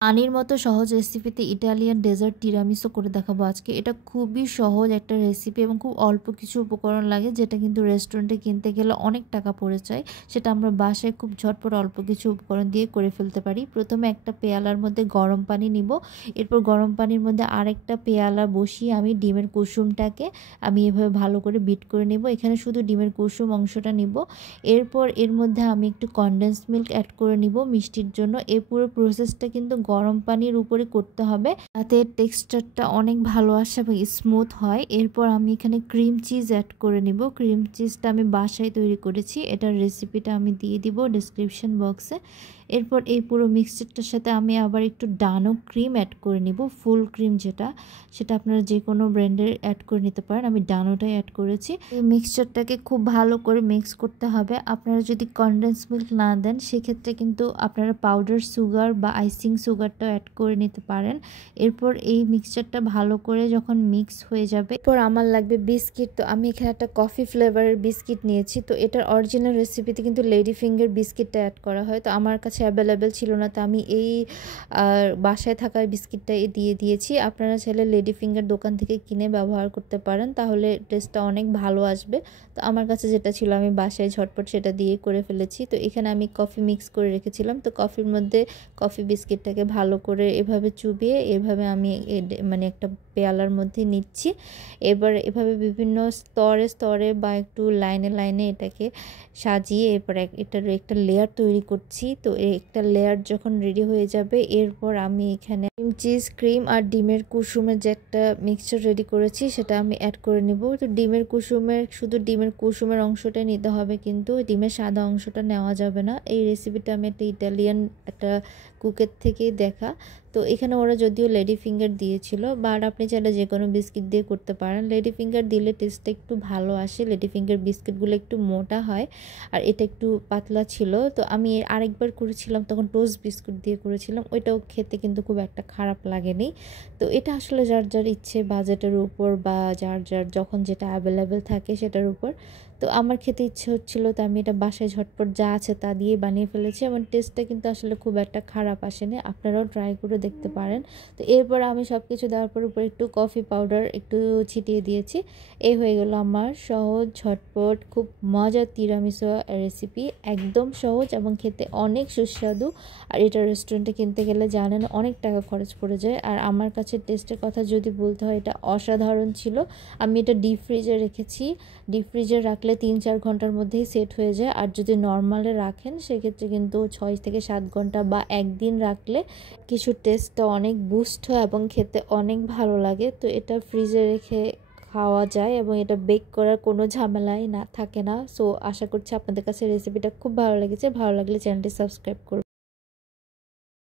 পানির মতো সহজ রেসিপিতে ইটালিয়ান ডেজার্ট টিরামিসু করে দেখাবো আজকে। এটা খুবই সহজ একটা রেসিপি এবং খুব অল্প কিছু উপকরণ লাগে, যেটা কিন্তু রেস্টুরেন্টে কিনতে গেলে অনেক টাকা পড়ে যায়। সেটা আমরা বাসায় খুব ঝটপট অল্প কিছু উপকরণ দিয়ে করে ফেলতে পারি। প্রথমে একটা পেয়ালার মধ্যে গরম পানি নিব। এরপর গরম পানির মধ্যে আরেকটা পেয়ালা বসিয়ে আমি ডিমের কুসুমটাকে আমি এভাবে ভালো করে বিট করে নেব। এখানে শুধু ডিমের কুসুম অংশটা নিব। এরপর এর মধ্যে আমি একটু কনডেন্স মিল্ক অ্যাড করে নিব মিষ্টির জন্য। এই পুরো প্রসেসটা কিন্তু গরম পানির উপরে করতে হবে, তাতে টেক্সচারটা অনেক ভালো আসে এবং স্মুথ হয়। এরপর আমি এখানে ক্রিম চিজ অ্যাড করে নিব। ক্রিম চিজটা আমি বাসায় তৈরি করেছি, এটার রেসিপিটা আমি দিয়ে দিব ডেসক্রিপশন বক্সে। এরপর এই পুরো মিক্সচারটার সাথে আমি আবার একটু ডানো ক্রিম অ্যাড করে নিব, ফুল ক্রিম যেটা, সেটা আপনারা যে কোনো ব্র্যান্ডের অ্যাড করে নিতে পারেন। আমি ডানোটাই অ্যাড করেছি। এই মিক্সচারটাকে খুব ভালো করে মিক্স করতে হবে। আপনারা যদি কনডেন্স মিল্ক না দেন সেক্ষেত্রে কিন্তু আপনারা পাউডার সুগার বা আইসিং সুগারটাও অ্যাড করে নিতে পারেন। এরপর এই মিক্সচারটা ভালো করে যখন মিক্স হয়ে যাবে, এরপর আমার লাগবে বিস্কিট। তো আমি এখানে একটা কফি ফ্লেভারের বিস্কিট নিয়েছি। তো এটার অরিজিনাল রেসিপিতে কিন্তু লেডি ফিঙ্গার বিস্কিটটা অ্যাড করা হয়, তো আমার কাছে অ্যাভেলেবেল ছিল না, তো আমি এই বাসায় থাকা বিস্কিটটা দিয়ে দিয়েছি। আপনারা চাইলে লেডি ফিঙ্গার দোকান থেকে কিনে ব্যবহার করতে পারেন, তাহলে টেস্টটা অনেক ভালো আসবে। তো আমার কাছে যেটা ছিল আমি বাসায় ঝটপট সেটা দিয়ে করে ফেলেছি। তো এখানে আমি কফি মিক্স করে রেখেছিলাম, তো কফির মধ্যে কফি বিস্কিটটাকে ভালো করে এভাবে চুবিয়ে এভাবে আমি মানে একটা পেয়ালার মধ্যে নিচ্ছি। এবার এভাবে বিভিন্ন স্তরে স্তরে বা একটু লাইনে লাইনে এটাকে সাজিয়ে এরপর এটার একটা লেয়ার তৈরি করছি। তো একটা লেয়ার যখন রেডি হয়ে যাবে, এরপর আমি এখানে চিজ, ক্রিম আর ডিমের কুসুমের যে একটা মিক্সচার রেডি করেছি সেটা আমি অ্যাড করে নিব। তো শুধু ডিমের কুসুমের অংশটাই নিতে হবে, কিন্তু ডিমের সাদা অংশটা নেওয়া যাবে না। এই রেসিপিটা আমি একটা ইটালিয়ান একটা কুকের থেকেই দেখা। তো এখানে ওরা যদিও লেডি ফিঙ্গার দিয়েছিল, বাট আপনি চাইলে যে কোনো বিস্কিট দিয়ে করতে পারেন। লেডি ফিঙ্গার দিলে টেস্টটা একটু ভালো আসে, লেডি ফিঙ্গার বিস্কিটগুলো একটু মোটা হয় আর এটা একটু পাতলা ছিল। তো আমি আরেকবার করেছিলাম, তখন টোস্ট বিস্কুট দিয়ে করেছিলাম, ওইটাও খেতে কিন্তু খুব একটা খারাপ লাগেনি। তো এটা আসলে যার যার ইচ্ছে, বাজেটের উপর বা যার যার যখন যেটা অ্যাভেলেবেল থাকে সেটার উপর। তো আমার খেতে ইচ্ছে হচ্ছিল, তো আমি এটা বাসায় ঝটপট যা আছে তা দিয়ে বানিয়ে ফেলেছি। আমার টেস্টটা কিন্তু আসলে খুব একটা খারাপ আসেনি, আপনারাও ট্রাই করে দেখতে পারেন। তো এরপর আমি সব কিছু দেওয়ার পর উপর একটু কফি পাউডার একটু ছিটিয়ে দিয়েছি। এই হয়ে গেল আমার সহজ ঝটপট খুব মজার তিরামিসু রেসিপি। একদম সহজ এবং খেতে অনেক সুস্বাদু। আর এটা রেস্টুরেন্টে কিনতে গেলে জানেন অনেক টাকা খরচ পড়ে যায়। আর আমার কাছে টেস্টের কথা যদি বলতে হয়, এটা অসাধারণ ছিল। আমি এটা ডিপ ফ্রিজে রেখেছি। ডিপ ফ্রিজে রাখলে 3-4 ঘন্টার মধ্যেই সেট হয়ে যায়। আর যদি নর্মালে রাখেন সেক্ষেত্রে কিন্তু 6 থেকে 7 ঘন্টা বা একদিন রাখলে কিছু টেস্টটা অনেক বুস্ট হয় এবং খেতে অনেক ভালো লাগে। তো এটা ফ্রিজে রেখে খাওয়া যায় এবং এটা বেক করার কোনো ঝামেলাই থাকে না। সো আশা করছি আপনাদের কাছে রেসিপিটা খুব ভালো লেগেছে। ভালো লাগলে চ্যানেলটি সাবস্ক্রাইব করুন।